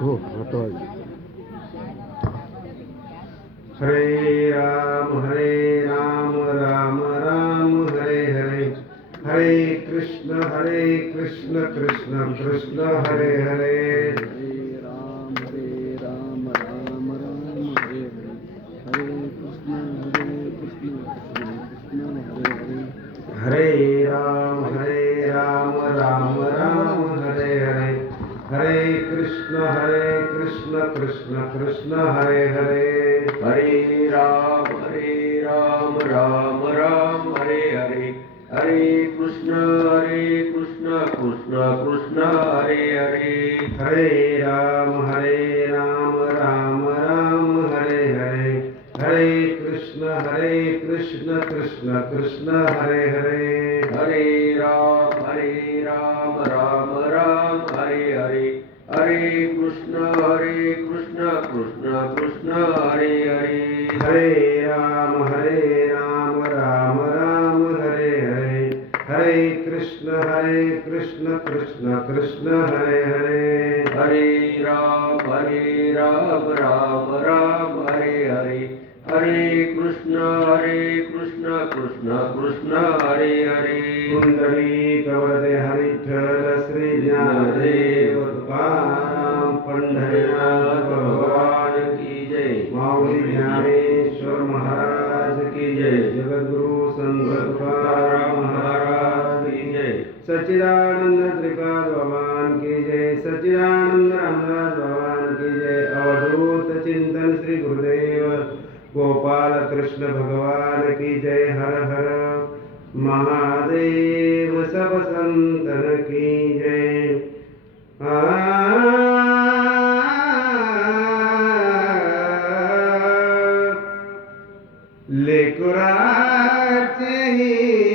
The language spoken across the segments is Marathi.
हो हरे राम राम राम हरे हरे, हरे कृष्ण कृष्ण कृष्ण हरे हरे, राम राम राम हरे हरे, हरे कृष्ण कृष्ण हरे हरे, हरे राम राम राम हरे हरे, हरे कृष्ण कृष्ण कृष्ण हरे हरे, हरे राम राम राम हरे हरे, हरे कृष्ण कृष्ण कृष्ण हरे हरे, हरे राम राम राम हरे हरे, हरे कृष्ण कृष्ण कृष्ण हरे हरे, हरे राम राम राम हरे हरे, हरे कृष्ण कृष्ण कृष्ण हरे हरे, हरे राम राम राम हरे हरे, हरे कृष्ण कृष्ण कृष्ण हरे हरे, हरे राम राम हरे हरे, हरे कृष्ण कृष्ण कृष्ण हरे हरे, कुंडली कवरदे हरिठल श्री ज्ञानदेव तुकाराम पंढरीनाथ भगवान की जय, माऊली ज्ञानेश्वर महाराज की जय, जगद्गुरु संत तुकाराम महाराज की जय, सच्चिदानंद त्रिपाद भगवान की जय, सच्चिदानंद रामदास भगवान की जय, अवधूत चिंतन श्री गुरुदेव गोपाल कृष्ण भगवान की जय, हर हर महादेव सब संतन की जय। लेकुराचे हित,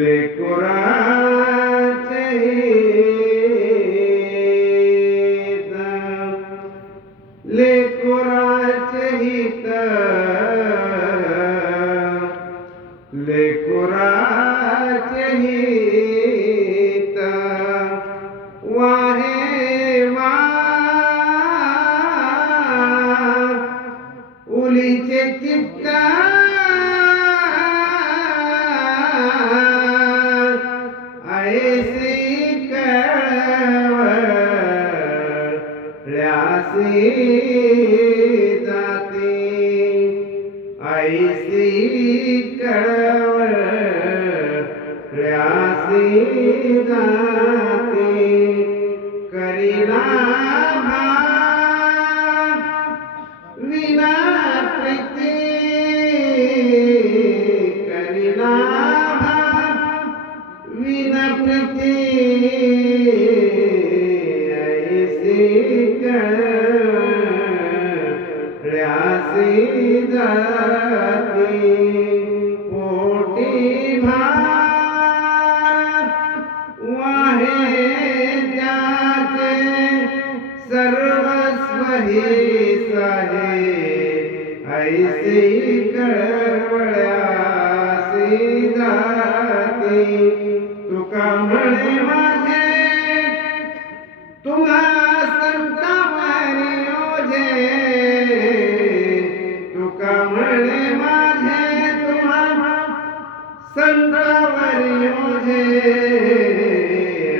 लेकुराचे हित, लेकुराचे हित, लेकुराचे हित वाहे वा उलीचे चित्त ऐसी कळवळ्यासी जाती, ऐसी कळवळ्यासी जाती, करीना विना प्रीती, करीना विना प्रीती, ऐसी कळवळ्यासी जाती, पोटी भार वाहे त्याचे सर्वस्व ही साहे, ऐसी कळवळ्यासी जाती, तुका म्हणे माझे तुम्हा संतावरी ओझे, तुका म्हणे माझे तुम्हा संतावरी ओझे,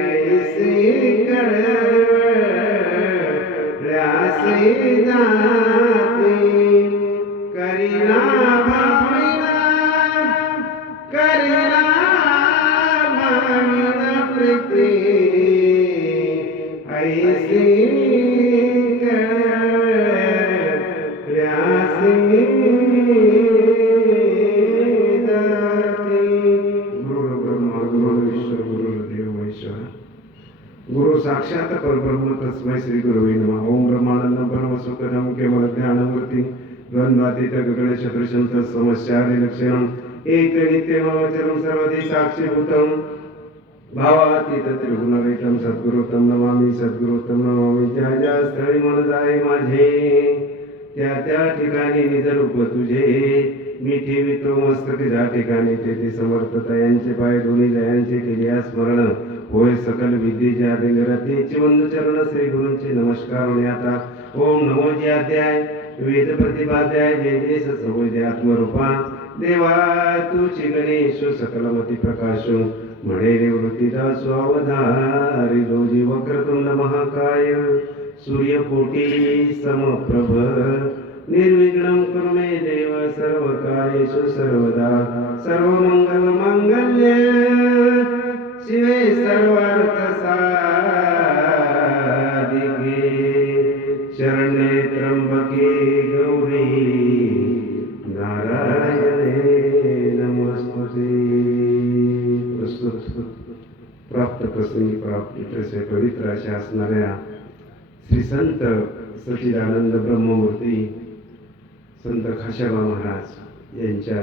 ऐसी कळवळ्यासी जाती, करीना भाविना, करीना भाविना प्रीती, ऐसी कळवळ्यासी जाती। गुरु ब्रह्मा गुरु विष्णु गुरुदेव महेश्वर, गुरु साक्षात परब्रह्म तस्मै श्री गुरुवे नमः। ओम ब्रह्मानंदं परमसुखदं केवल ज्ञानमूर्ति द्वंद्वातीत गगन शत्रुशंस समस्यादि लक्षणं एक नित्यमवचरं सर्वदि साक्षीभूतं भावातीत त्रिगुणरहितं सद्गुरुतं नमामि, सद्गुरुतं नमामि। ज्या ज्या स्थळी मन जाय माझे त्या त्या ठिकाणी निजरूप तुझे मी ठेवितो मस्तक ज्या ठिकाणी तेथे समर्थता यांचे पाय दोन्ही जयांचे केले स्मरण होय सकल विद्ये ज्या दिंगरते चिवंद चरण श्री गुरूंचे नमस्कार होणे आता ओम नमो ज्याध्याय वेद प्रतिपाध्याय जय जय सवय आत्मरूपा देवा तुझी गणेश सकलमती प्रकाशो म्हणे निवृत्तीचा स्वावधारी जोजी वक्रतुंड महाकाय सूर्यकोटी समप्रभ निर्विघ्नं कुरु मे देव सर्व कार्येषु सर्वदा सर्वमंगल मांगल्य शिवे सर्वार्थ साधिके शरण्ये त्र्यंबके गौरी नारायणे नमस्ते. प्रस्तुत प्राप्त प्रसंगी प्राप्त पवित्र अशा असणाऱ्या श्री संत सच्चिदानंद ब्रह्ममूर्ती संत खाशाबा महाराज यांच्या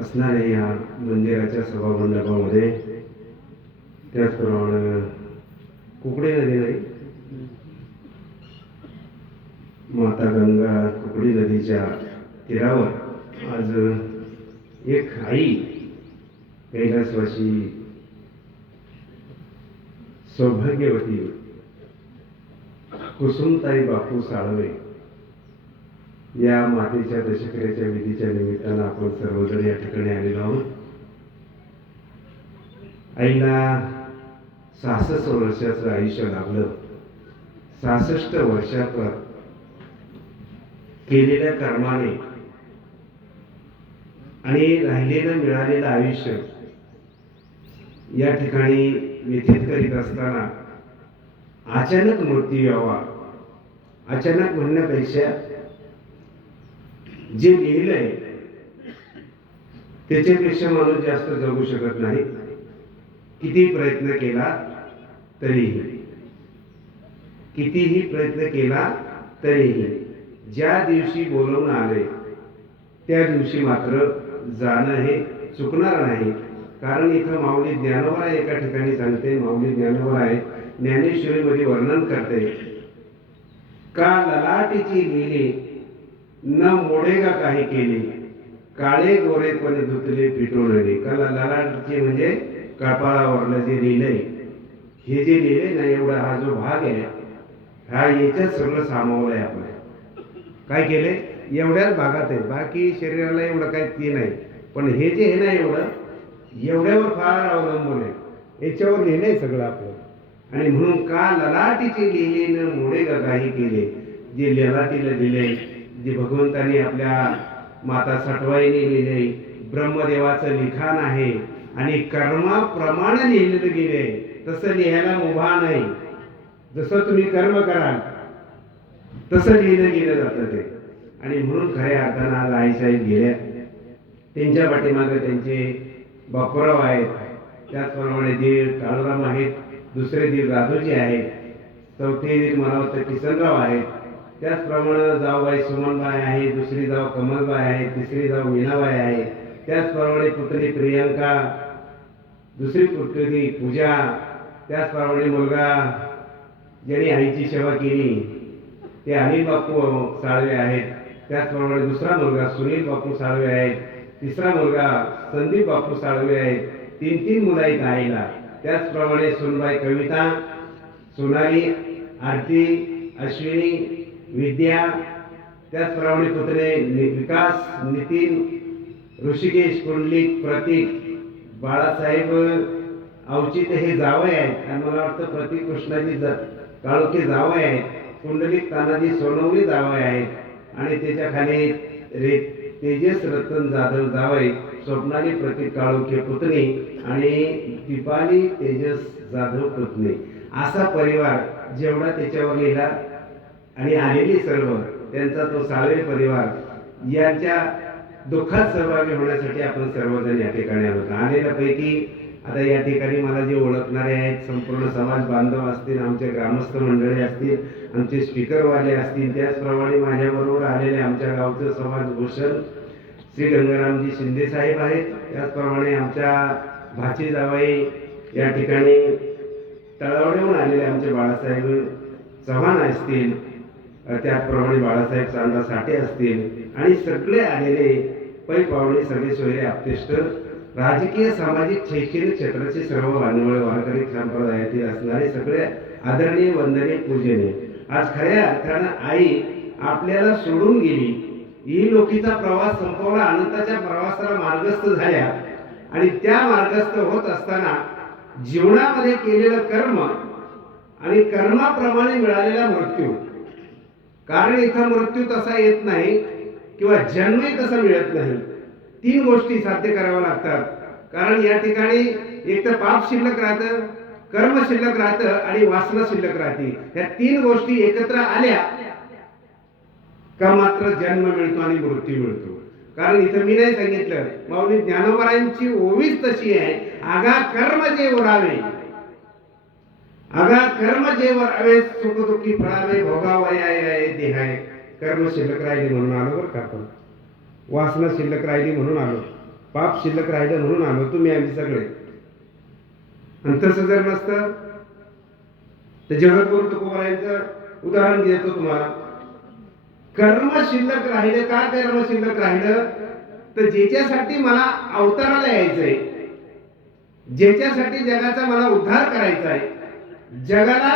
असणाऱ्या या मंदिराच्या सभामंडपामध्ये त्याचप्रमाणे कुकडे नदी नाही माता गंगा कुकडी नदीच्या तीरावर आज एक आई कैलासवासी सौभाग्यवती कुसुमताई बापू साळवे या मातेच्या दशक्रियेच्या विधीच्या निमित्तानं आपण सर्वजण या ठिकाणी आलेलो आहोत. आईला 66 वर्षाचं आयुष्य लाभलं. 66 वर्षात केलेल्या कर्माने आणि राहिलेलं मिळालेलं आयुष्य या ठिकाणी व्यतीत करीत असताना अचानक मृत्यू यावा. अचानक म्हणण्यापेक्षा जे लिहिलंय त्याच्यापेक्षा माणूस जास्त जगू शकत नाही. किती प्रयत्न केला तरीही, कितीही प्रयत्न केला तरीही ज्या दिवशी बोलवून आले त्या दिवशी मात्र जाणं हे चुकणार नाही. कारण इथं माऊली ज्ञानोबा एका ठिकाणी सांगते, माऊली ज्ञानोबा आहे ज्ञानेश्वरीमध्ये वर्णन करते का ललाटीची लिहिली न मोडेगा काही केली काळे गोरेपणे धुतले पिटोळले. का ललाटीची म्हणजे कपाळावरलं जे लिहिलंय, हे जे लिहिले ना एवढा हा जो भाग आहे हा याच्यात सगळं सामावलंय. आपण काय केले एवढ्याच भागात आहे, बाकी शरीराला एवढं काही ते नाही. पण हे जे आहे ना एवढ्यावर फार अवलंबून आहे, याच्यावर लिहिलंय सगळं आपलं. आणि म्हणून का ललाटीचे लिहिले न मोडे का काही केले. जे ललाटीला दिले, जे भगवंतानी आपल्या माता सटवाईने लिहिले, ब्रह्मदेवाचं लिखाण आहे आणि कर्माप्रमाणे लिहिलेलं गेले. तसं लिहायला मुभा नाही. जसं तुम्ही कर्म कराल तसं लिहिलं गेलं जातं ते. आणि म्हणून खऱ्या अर्थानं आज आईसाहेब गेल्या. त्यांच्या पाठीमागे त्यांचे बापूराव आहेत, त्याचप्रमाणे दीर काळूराम आहेत, दुसरे दीर राधोजी आहेत, चौथे दीर मला वाटतं किसनराव आहेत, त्याचप्रमाणे जाऊबाई सुमनबाई आहे, दुसरी जाऊ कमलबाई आहे, तिसरी जाऊ मीनाबाई आहे, त्याचप्रमाणे पुतणी प्रियंका, दुसरी पुतणी पूजा, त्याचप्रमाणे मुलगा ज्यांनी आईची सेवा केली ते अनिल बापू साळवे आहेत, त्याचप्रमाणे दुसरा मुलगा सुनील बापू साळवे आहेत, तिसरा मुलगा संदीप बापू साळवे आहेत. 3 मुलं आहेत आईला. त्याचप्रमाणे सुनबाई कविता, सोनाली, आरती, अश्विनी, विद्या, त्याचप्रमाणे पुतणे विकास, नितीन, ऋषिकेश, कुंडलिक, प्रतीक, बाळासाहेब, अवचित हे जावई आहेत. आणि मला वाटतं प्रतीक कृष्णाजी काळोखे जावई आहेत, कुंडलिक तानाजी सोनवणे जावई आहेत. आणि त्याच्या खाली तेजस रतन जाधव जावई, स्वप्नाली प्रतीक काळोखे पुतणी आणि दीपाली तेजस जाधव पुतणी. असा परिवार जेवढा त्याच्यावर लिहिला आणि आलेली सर्व त्यांचा तो साळवे परिवार यांच्या दुःखात सहभागी होण्यासाठी आपण सर्वजण या ठिकाणी आलो. आलेल्यापैकी आता या ठिकाणी मला जे ओळखणारे आहेत संपूर्ण समाज बांधव असतील, आमचे ग्रामस्थ मंडळी असतील, आमचे स्पीकरवाले असतील, त्याचप्रमाणे माझ्याबरोबर आलेले आमच्या गावचे समाजभूषण श्री गंगारामजी शिंदे साहेब आहेत, त्याचप्रमाणे आमच्या भाची जावई या ठिकाणी तळावड्याहून आलेले आमचे बाळासाहेब चव्हाण असतील, त्याचप्रमाणे बाळासाहेब चांदा साठे असतील आणि सगळे आलेले पै पावणे सगळे सोयरे आपतेष्ट राजकीय सामाजिक शैक्षणिक क्षेत्राचे सर्व मान्यवर वारकरी संप्रदायातील असणारे सगळे आदरणीय वंदनीय पूजनीय, आज खऱ्या अर्थानं आई आपल्याला सोडून गेली. ही लोकीचा प्रवास संपवला, अनंताच्या प्रवासाला मार्गस्थ झाल्या आणि त्या मार्गस्थ होत असताना जीवनामध्ये केलेलं कर्म आणि कर्माप्रमाणे मिळालेला मृत्यू, कारण इथं मृत्यू तसा येत नाही किंवा जन्मही तसा मिळत नाही. 3 गोष्टी साध्य कराव्या लागतात, कारण या ठिकाणी एक तर पाप शिल्लक राहतं, कर्म शिल्लक राहतं आणि वासना शिल्लक राहते. या 3 गोष्टी एकत्र आल्या का मात्र जन्म मिळतो आणि मृत्यू मिळतो. कारण इथं मी नाही सांगितलं, माऊली ज्ञानोबारायांची ओवीच तशी आहे, आगा कर्म जे उरावे, आगा कर्म जे वरावे, सुख दुःखी फळावे, भोगावयाय देहाय. कर्म शिल्लक राहिली म्हणून आलो बरं का आपण, वासना शिल्लक राहिली म्हणून आलो, पाप शिल्लक राहिलं म्हणून आलो, तुम्ही आम्ही सगळे. आणि तसं जर नसतं तर जगद्गुरु तुकोबारायांचं उदाहरण देतो तुम्हाला. कर्म शिल्लक राहिलं का? कर्म शिल्लक राहिलं तर ज्याच्यासाठी मला अवताराला यायचंय, ज्याच्यासाठी जगाचा मला उद्धार करायचा आहे, जगाला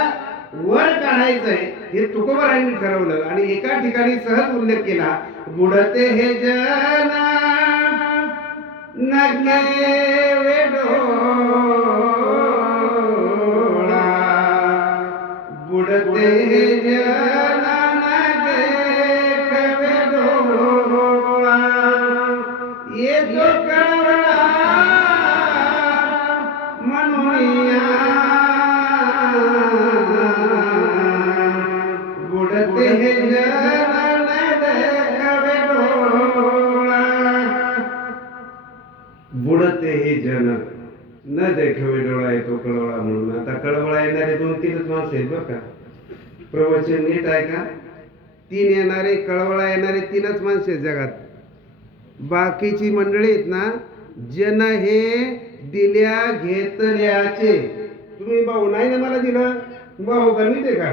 वर काढायचंय, हे तुकोबारायांनी ठरवलं. आणि एका ठिकाणी सहज उल्लेख केला, बुडते हे जन नके वेडोळा, बुडते हे जन नके वेडोळा, येतो कळवळा म्हणूया, बुडते हे जन नके वेडोळा, बुडते हे जन न देखवे डोळा येतो कळवळा म्हणून. आता कळवळा येणारे 2-3च माणसं आहेत बरं का, प्रवचन नीट आहे का? 3 येणारे, कळवळा येणारे 3च माणसं आहेत जगात. बाकीची मंडळी आहेत ना, जन हे दिल्या घेतल्याचे. तुम्ही भाऊ नाही ना मला दिलं, भाऊ का नीट आहे का?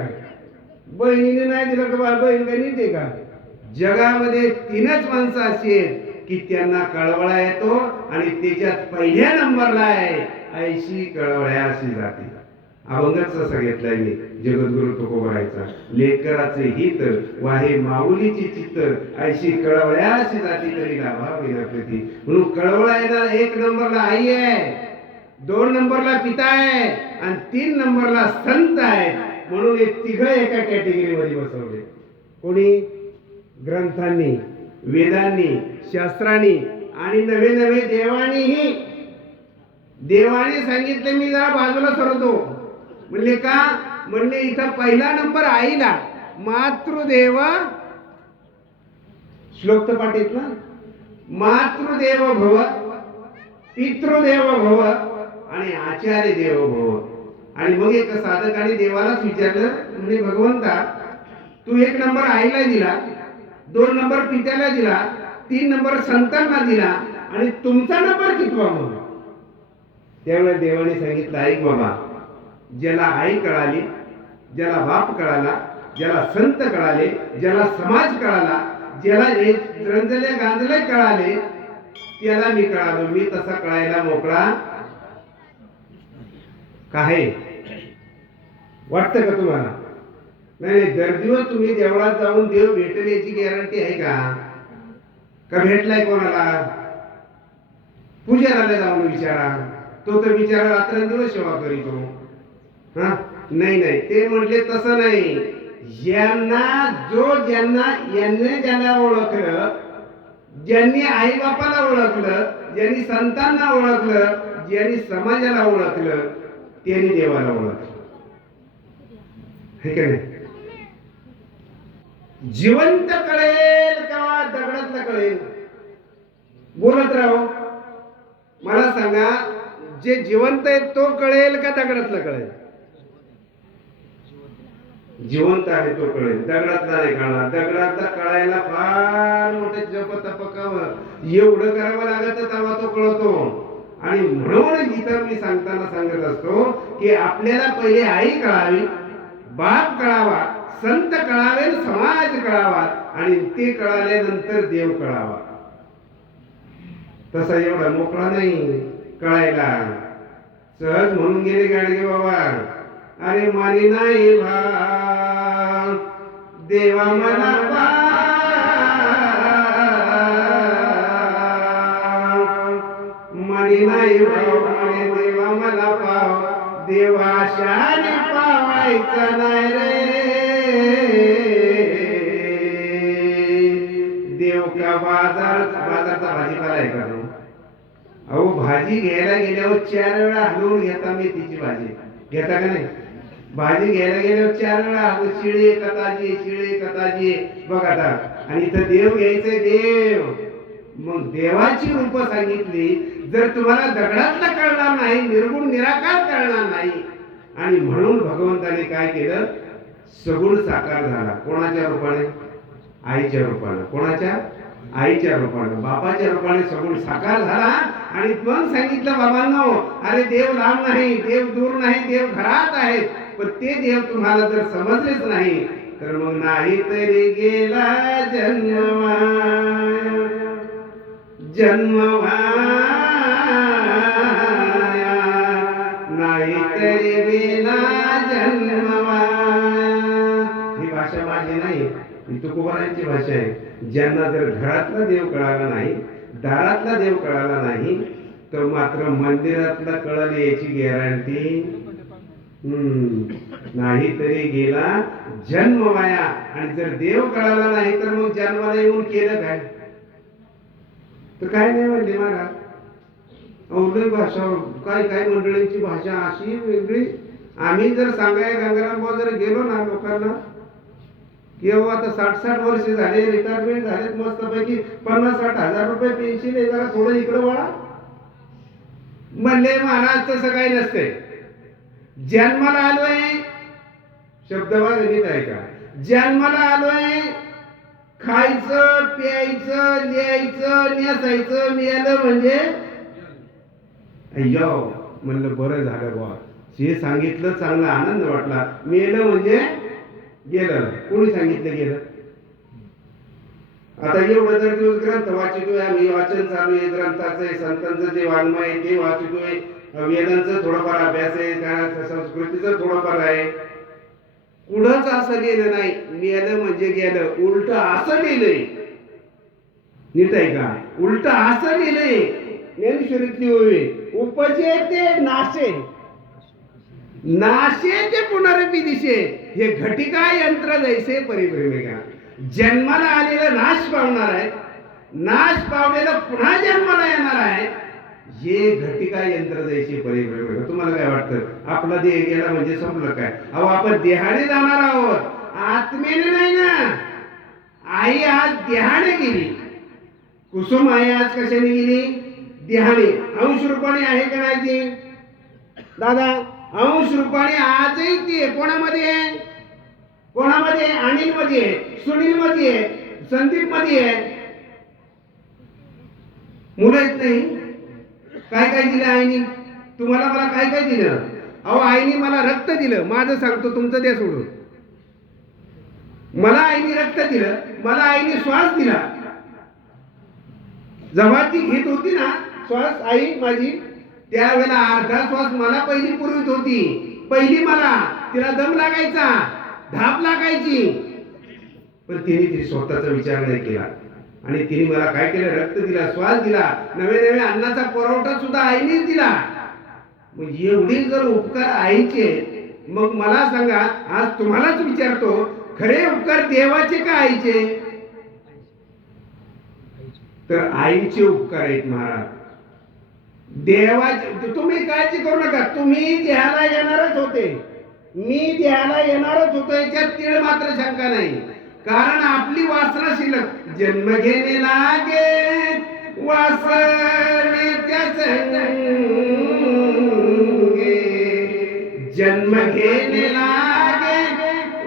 बहिणीने नाही दिलं का बहीण का नीट आहे का? जगामध्ये 3च माणसं अशी आहेत की त्यांना कळवळा येतो आणि त्याच्यात पहिल्या नंबरला आहे ऐशी कळवळ्याशी जाती. अभंगच असा घेतलाय मी जगद्गुरु तुकोबारायचा. लेकराचे हित वाहे माऊलीची चित्त, ऐशी कळवळ्याशी जाती तरी लाभा विना प्रती. म्हणून कळवळायला 1 नंबरला आई आहे, 2 नंबरला पिता आहे आणि 3 नंबरला संत आहे. म्हणून हे 3 एका कॅटेगरीमध्ये बसवले. कोणी? ग्रंथांनी, वेदांनी, शास्त्रांनी आणि नवे नवे देवानीही. देवाने सांगितले, मी जरा बाजूला सरतो. म्हणले का? म्हणले इथं पहिला नंबर आईला. मातृदेव, श्लोक तर पाठीत ना, मातृदेव भव, पितृदेव भव आणि आचार्य देव भव. आणि मग एक साधकाने देवालाच विचारलं, म्हणजे भगवंता तू 1 नंबर आईला दिला, 2 नंबर पित्याला दिला, 3 नंबर संतांना दिला आणि तुमचा नंबर कितवा म्हणून? त्यावेळेला देवाने सांगितलं, ऐक बाबा, ज्याला आई कळाली, ज्याला बाप कळाला, ज्याला संत कळाले, ज्याला समाज कळाला, ज्याला रंजले गांजले कळाले, त्याला मी कळालो. मी तसा कळायला मोकळा काय? वाटतं का तुम्हाला? नाही. दर दिवस तुम्ही देवळात जाऊन देव भेटेल याची गॅरंटी आहे का? का भेटलाय कोणाला? पुजाराला जाऊन विचारा, तो तर बिचारा रात्रंदिवस सेवा करीतो. हा नाही नाही, ते म्हटले तसं नाही. ज्यांना ओळखलं, ज्यांनी आई बापाला ओळखलं, ज्यांनी संतांना ओळखलं, ज्यांनी समाजाला ओळखलं, त्यांनी देवाला ओळखलं. हे काय? जिवंत कळेल का दगडातला कळेल? बोलत राहो. मला सांगा, जे जिवंत आहे तो कळेल का दगडातला कळेल? जिवंत आहे तो कळेल, दगडातला नाही कळणार. दगडातला कळायला फार मोठे जप तप एवढं करावं लागत तेव्हा तो कळतो. आणि म्हणून इथं मी सांगताना सांगत असतो की आपल्याला पहिले आई कळावी, बाप कळावा, संत कळावे, समाज कळावा आणि ते कळाल्यानंतर देव कळावा. तसा एवढा मोकळा नाही कळायला. सहज म्हणून गेले गाडगे बाबा, अरे मानी नाही भाव देवा मला मनी नाही भाव म्हणे देवा मला पाव, देवाशाने पावायचा नाही रे. देव का बाजारचा भाजीपाला आहे का? अहो भाजी घ्यायला गेल्यावर 4 वेळा हलवून घेता मेथीची भाजी घेता का नाही? भाजी घ्यायला गेल्यावर 4 वेळा हलवून शिळे कताजी शिळे कताजी बघ आता. आणि इथं देव घ्यायचंय देव. मग देवाची रूप सांगितली. जर तुम्हाला दगडातला कळणार नाही, निर्गुण निराकार कळणार नाही, आणि म्हणून भगवंताने काय केलं, सगुण साकार झाला. कोणाच्या रूपाने? आईच्या रूपाने. कोणाच्या? आईच्या रूपाने, बापाच्या रूपाने सगुण साकार झाला. आणि मग सांगितलं बाबांनो, अरे देव लांब नाही, देव दूर नाही, देव घरात आहेत. पण ते देव तुम्हाला जर समजलेच नाही तर मग नाही तरी गेला जन्मवाया नाही तरी गेला जन्मवाया. ही भाषा माझी नाही, ही तुकोबारांची भाषा आहे. ज्यांना जर घरातला देव कळाला नाही, दारातला देव कळाला नाही, तर मात्र मंदिरातला कळले याची गॅरंटी नाही तरी गेला जन्म वाया. आणि जर देव कळाला नाही तर मग जन्माला येऊन केलं काय? तर काय नाही म्हणले महाराज. अवघड भाषा, काय काय मंडळींची भाषा अशी वेगळी. आम्ही जर सांगाय गंगाराम जर गेलो ना लोकांना, किंवा आता 60-60 वर्ष झाले, रिटायरमेंट झालेत, मस्तपैकी 50-60 हजार रुपये पेन्शन आहे, जरा थोडं इकडं वळा म्हणले महाराज. तसं काही नसते. जन्माला आलोय, शब्द नीट आहे का? जन्माला आलोय, खायचं प्यायचं लिहायचं नेसायचं, मिळालं म्हणजे अय्यो म्हणलं बरं झालं बुवा, हे सांगितलं चांगला आनंद वाटला. मेलं म्हणजे गेलं. कोणी सांगितलं गेलं? आता एवढं जर दिवस ग्रंथ वाचितोय आम्ही, वाचन चालू आहे ग्रंथाचं, संतांचं जे वाङ्मय आहे ते वाचितोय, वेदांचं थोडंफार अभ्यास आहे, संस्कृतीचं थोडंफार आहे. कुठंच असं लिहिलं नाही मेलं म्हणजे गेलं. उलट असं लिहिलंय. नीट आहे का? उलट असं लिहिलंय. ज्ञानेश्वरीतली होय, उपजे ते नाशे, नाशे ते पुनरपी दिशे, हे घटिका यंत्र जैसे परिभ्रमिका. जन्माला आलेलं नाश पावणार आहे, नाश पावलेलं पुन्हा जन्माला येणार आहे. हे घटिका यंत्र जैसे परिभ्रमिका. तुम्हाला काय वाटतं? आपला देह गेला म्हणजे संपलं काय? अहो आपण देहाने जाणार आहोत, आत्मेने नाही ना. आई आज देहाने गेली. कुसुम आई आज कशाने गेली? देहाने. अंश रूपाने आहे का नाही ती? दादा अंश रूपाने आजही ती कोणामध्ये आहे? कोणामध्ये? अनिल मध्ये आहे, सुनील मध्ये आहे, संदीप मध्ये आहे. मुलं येत नाही. काय काय दिलं आईने तुम्हाला? मला काय काय दिलं? अहो आईने मला रक्त दिलं. माझं सांगतो, तुमचं द्या सोडून. मला आईने रक्त दिलं, मला आईने श्वास दिला. जेव्हा ती घेत होती ना श्वास आई माझी, त्यावेळेला अर्धा श्वास मला पहिली पुरवित होती. पहिली मला, तिला दम लागायचा, धाप लागायची, पण तिने स्वतःचा विचार नाही केला. आणि तिने मला काय केलं? रक्त दिला, श्वास दिला, नवे नवे अन्नाचा पुरवठा सुद्धा आईनेच दिला. मग एवढे जर उपकार आईचे, मग मला सांगा, आज तुम्हालाच विचारतो, खरे उपकार देवाचे का आईचे? तर आईचे उपकार आहेत महाराज. देवाचे तुम्ही काळजी करू नका. तुम्ही देहाला येणारच होते, मी देहाला येणारच होतो, याच्यात तीळ मात्र शंका नाही. कारण आपली वासना शिल्लक. जन्म घेणे लागे वासनेच्या संगे, जन्म घेणे लागे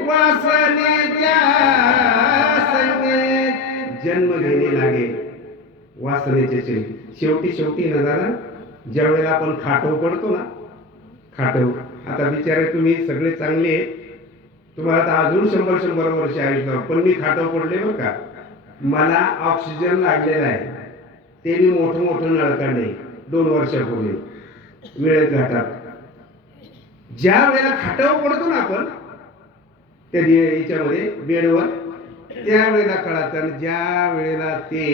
वासनेच्या संगे, जन्म घेणे लागे वासनेचे शेवटी नजारा ज्या वेळेला आपण खाटव पडतो ना, खाटव. आता बिचारे तुम्ही सगळे चांगले, तुम्हाला तर अजून 100 वर्ष आयुष्य, पण मी खाटावर पडले बरं का. मला ऑक्सिजन लागलेला आहे. ते मी मोठं नळ काढले 2 वर्षापूर्वी वेळेत घाटात. ज्या वेळेला खाटावर पडतो ना आपण त्या याच्यामध्ये बेडवर, त्या वेळेला कळत, आणि ज्या वेळेला ते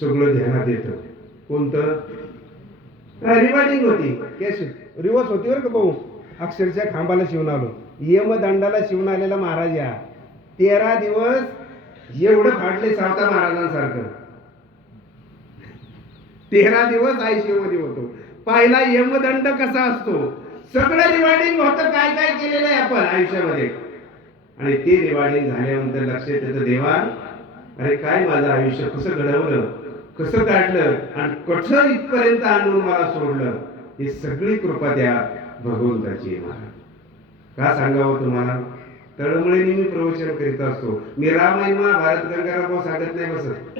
सगळं ध्यानात येतं. कोणतं रिवार्डिंग होती, कॅश रिवर्स होती बरं का भाऊ. अक्षरशः खांबाला शिवून आलो, यमदंडाला शिवून आलेला महाराज या 13 दिवस एवढं फाडले सावता महाराजांसारखं. 13 दिवस आयसीयू मध्ये होतो. पहिला यमदंड कसा असतो, सगळं रिवार्डिंग होतं, काय काय केलेलं आहे आपण आयुष्यामध्ये. आणि ते रिवार्डिंग झाल्यानंतर लक्षात येतं, देवा अरे काय माझं आयुष्य कसं घडवलं, कसं काढलं, आणि कसं इथपर्यंत आणून मला सोडलं. ही सगळी कृपा त्या भगवंताची आहे. मला का सांगावं तुम्हाला, तळमळीने मी प्रवचन करीत असतो. मी रामायण महाभारत गंगाराम सांगत नाही बसत.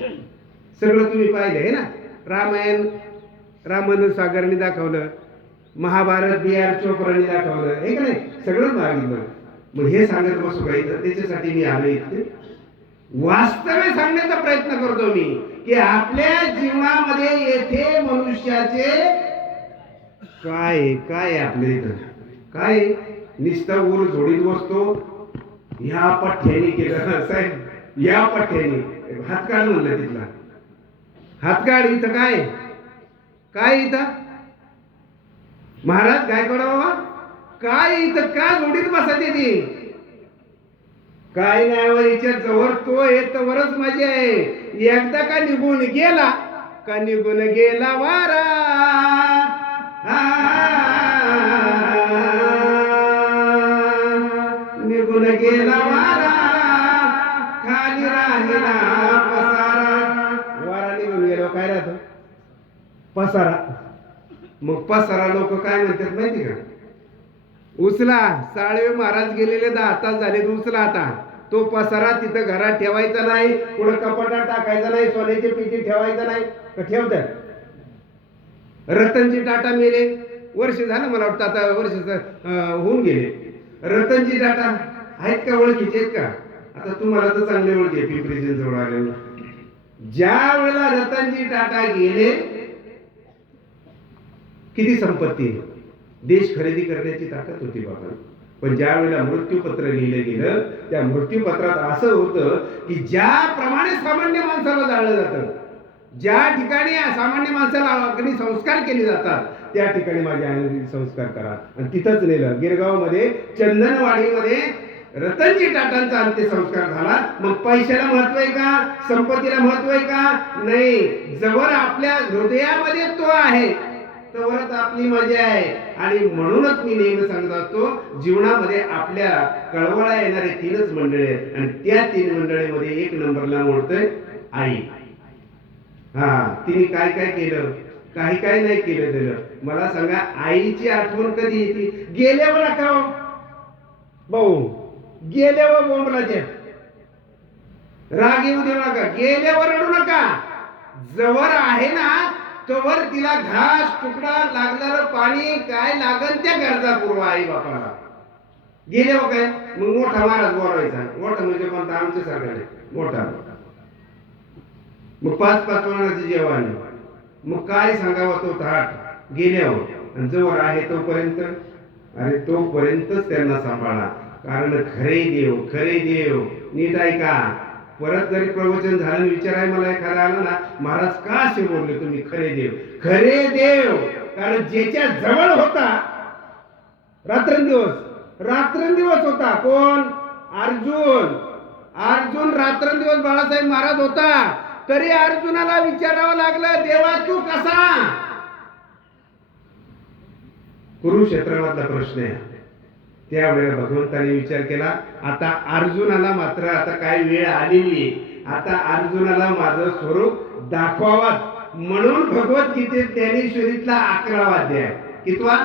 सगळं तुम्ही पाहिलं आहे ना. रामायण रामानंद सागरने दाखवलं, महाभारत B.R. चोप्राने दाखवलं, हे का नाही, सगळं मागितलं. मग हे सांगत बसू काही, तर त्याच्यासाठी मी आलो इथे. वास्तवे सांगण्याचा प्रयत्न करतो मी, की आपल्या जीवनामध्ये येथे मनुष्याचे काय काय आपल्या इथं काय निस्ता ऊर जोडीत बसतो. ह्या पठ्ठ्याने केलं साहेब, या पठ्ठ्याने हातकाळ म्हणलं, तिथला हातकाळ. इथं काय काय इथं महाराज गायकवाड बाबा काय इथं का जोडीत बसते ती, काय नाही हिच्या जवळ तो येतवरच मजा आहे. एकदा का निघून गेला, का निघून गेला वारा. निघून गेला वारा, खाली राहिला पसारा. वारा निघून गेला काय राहतो, पसारा. मग पसारा लोक काय म्हणतात माहिती का, उचला. साळवे महाराज गेलेले 10 तास झाले, उचला आता. तो पसारा तिथं घरात ठेवायचा नाही, पुढे कपाटात टाकायचा नाही, सोन्याची पेटी ठेवायचा नाही. का ठेवतात. रतनजी टाटा मेले, वर्ष झालं मला वाटतं, आता वर्ष होऊन गेले. रतनजी टाटा आहेत का, ओळखीचे आहेत का? आता तुम्हाला तर चांगले ओळखी, पिंपरी चिंचवड आले. ज्या वेळेला रतनजी टाटा गेले, किती संपत्ती, देश खरेदी करण्याची ताकद होती बाबा. पण ज्या वेळेला मृत्यूपत्र लिहिलं गेलं, त्या मृत्यूपत्रात असं होतं की ज्याप्रमाणे सामान्य माणसाला जाळलं जातं, ज्या ठिकाणी सामान्य माणसाला अग्नी संस्कार केले जातात, त्या ठिकाणी माझे अग्नी संस्कार करा. आणि तिथंच नेलं गिरगावमध्ये, चंदनवाडीमध्ये रतनजी टाटांचा अंत्यसंस्कार झाला. मग पैशाला महत्व आहे का, संपत्तीला महत्व आहे का? नाही. जवळ आपल्या हृदयामध्ये तो आहे तवरच आपली मजा आहे. आणि म्हणूनच मी नेहमी सांगत असतो, जीवनामध्ये आपल्या कळवळा येणारे 3च मंडळी आहेत, आणि त्या 3 मंडळीमध्ये 1 नंबरला मोडतोय आई. तिने काय काय केलं, काही काय नाही केलं त्याला. मला सांगा, आईची आठवण कधी येते? गेल्यावर का भाऊ, गेल्यावर बोंबलाचे राग येऊ देऊ नका, गेल्यावर रडू नका. जवळ आहे ना तोवर तिला घास तुकडा, लागणार पाणी, काय लागल त्या गरजा पुरवा आई बापाला. गेल्यावर काय, मग मोठा महाराज बोलायचा. मोठा म्हणजे कोणता, आमच्या सारखा नाही, मोठा. मग 5-5 वर्षाची जेवण, मग काय सांगावं तो थाट गेल्यावर. आणि जवळ आहे तोपर्यंत, अरे तोपर्यंतच त्यांना सांभाळा. कारण खरे देव नीट ऐका. परत जरी प्रवचन झालं, विचाराय मला एखादा आला ना, महाराज का असे बोलले तुम्ही, खरे देव. कारण ज्याच्या जवळ होता रात्रंदिवस होता, कोण? अर्जुन रात्रंदिवस बाळासाहेब महाराज होता. तरी अर्जुनाला विचारावं लागलं, देवा तू कसा? कुरुक्षेत्रामधला प्रश्न आहे. त्यावेळेला भगवंताने विचार केला, आता अर्जुनाला मात्र आता काय वेळ आलेली आहे, आता अर्जुनाला माझं स्वरूप दाखवावं. म्हणून भगवद्गीतेत ज्ञानेश्वरीतला 11वा अध्याय, कितवा?